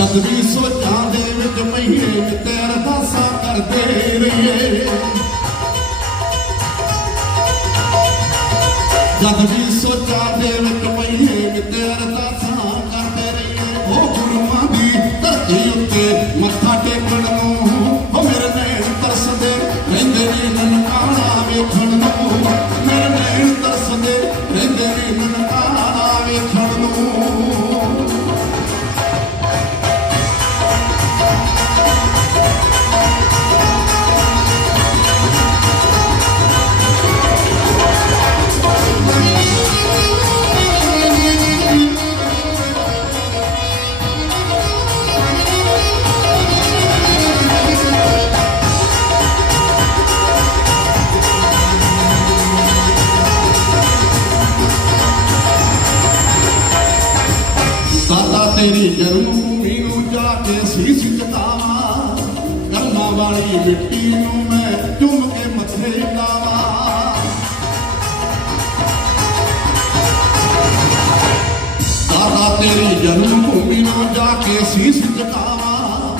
ਜਦ ਵੀ ਸੋਚਾਂ ਦੇ ਵਿੱਚ ਮਹੀਨੇ ਤੇ ਅਰਦਾਸਾਂ ਕਰਦੇ ਰਹੀਏ। ਜਦ ਵੀ ਸੋਚਾਂ ਦੇ ਵਿੱਚ ਤੇਰੀ ਜਨਮ ਭੂਮੀ ਨੂੰ ਜਾ ਕੇ ਸੀਸ ਝੁਕਾਵਾਂ ਕੰਨਾਂ ਵਾਲੀ ਮਿੱਟੀ ਨੂੰ ਮੈਂ ਚੁੰਮ ਕੇ ਮੱਥੇ ਲਾਵਾਂ। ਦਾਦਾ ਤੇਰੀ ਜਨਮ ਭੂਮੀ ਨੂੰ ਜਾ ਕੇ ਸੀਸ ਝੁਕਾਵਾਂ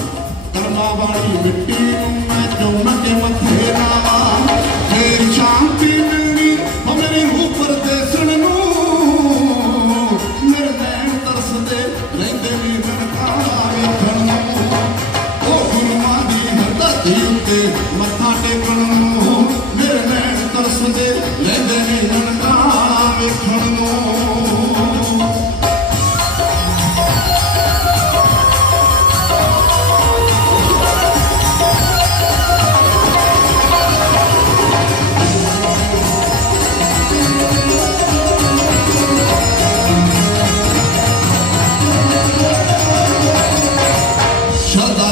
ਕੰਨਾਂ ਵਾਲੀ ਮਿੱਟੀ ਨੂੰ ਮੈਂ ਚੁੰਮ ਕੇ ਮੱਥੇ ਦੀ ਧਰਤੀ ਮੱਥਾ ਟੇਕਣ ਨੂੰ, ਮੇਰੇ ਨੈਣ ਤਰਸਦੇ ਰਹਿੰਦੇ ਵੀ ਨਨਕਾਣਾ ਵੇਖਣ ਨੂੰ।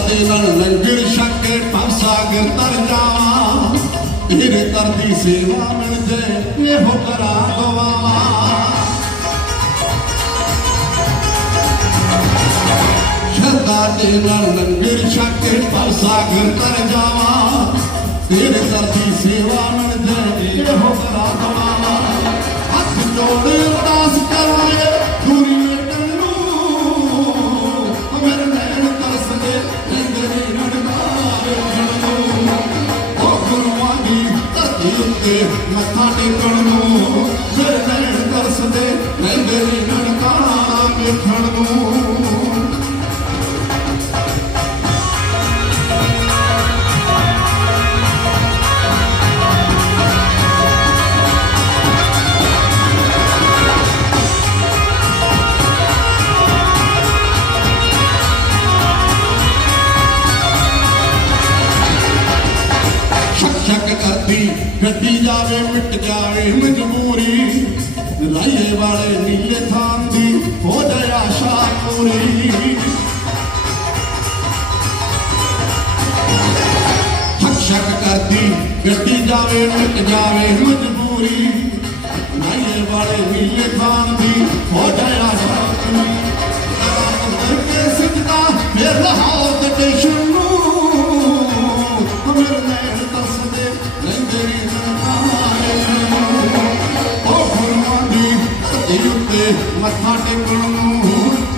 ਦੇ ਨਾਲ ਸਾਗਰ ਤਰ ਜਾਵਾਂ, ਤੇਰੇ ਦਰ ਦੀ ਸੇਵਾ ਮਿਲ ਜੇ, ਇਹੋ ਕਰਾ ਗਵਾਵਾਂ ਸ਼ਰਦਾ ਦੇ ਨਾਲ ਲੰਗਰ ਛਕੇ ਸਾਗਰ ਤਰ ਜਾਵਾਂ, ਤੇਰੇ ਦਰ ਦੀ ਸੇਵਾ ਮਿਲ ਜੇ, ਇਹੋ ਕਰਾ ਗਵਾਵਾਂ ਹੱਥ ਜੋੜ ਮੱਥਾ ਟੇਕਣ ਨੂੰ ਮੇਰੇ ਨੈਣ ਤਰਸਦੇ ਰਹਿੰਦੇ ਨੇ ਨਨਕਾਰਾ ਵੇਖਣ ਨੂੰ। ਗੱਡੀ ਜਾਵੇ, ਮਿਟ ਜਾਵੇ ਮਜਬੂਰੀ। ਲਾਈਏ ਵਾਲੇ ਨੀਲੇ ਥਾਂ ਦੀ, ਹੋ ਜਾਏ ਆਸ਼ਾ ਪੂਰੀ। ਸ਼ੱਕ ਕਰਦੀ, ਗੱਡੀ ਜਾਵੇ, ਮਿਟ ਜਾਵੇ ਮਜਬੂਰੀ। ਲਾਈਏ ਵਾਲੇ ਨੀਲੇ ਥਾਂ ਦੀ, ਹੋ ਜਾਏ ਆਸ਼ਾ ਪੂਰੀ। ਅੰਦਰ ਸਿੱਧਾ ਫੇਰ ਲਾਹੌਰ ਦੇ ਟੇਸ਼ਨ ਧਰਤੀ ਮੱਥਾ ਟੇਕਣ ਨੂੰ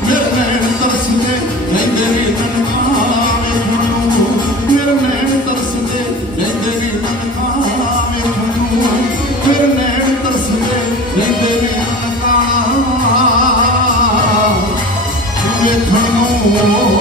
ਮੇਰੇ ਨੈਣ ਤਰਸਦੇ ਰਹਿੰਦੇ ਨੇ ਨਨਕਾਰੇ ਨੂੰ। ਮੇਰੇ ਨੈਣ ਤਰਸਦੇ ਰਹਿੰਦੇ ਨੇ ਨਨਕਾਰੇ ਨੂੰ। ਮੇਰੇ ਨੈਣ ਤਰਸਦੇ ਰਹਿੰਦੇ ਨੇ ਨਨਕਾਰੇ ਵੇਖਣ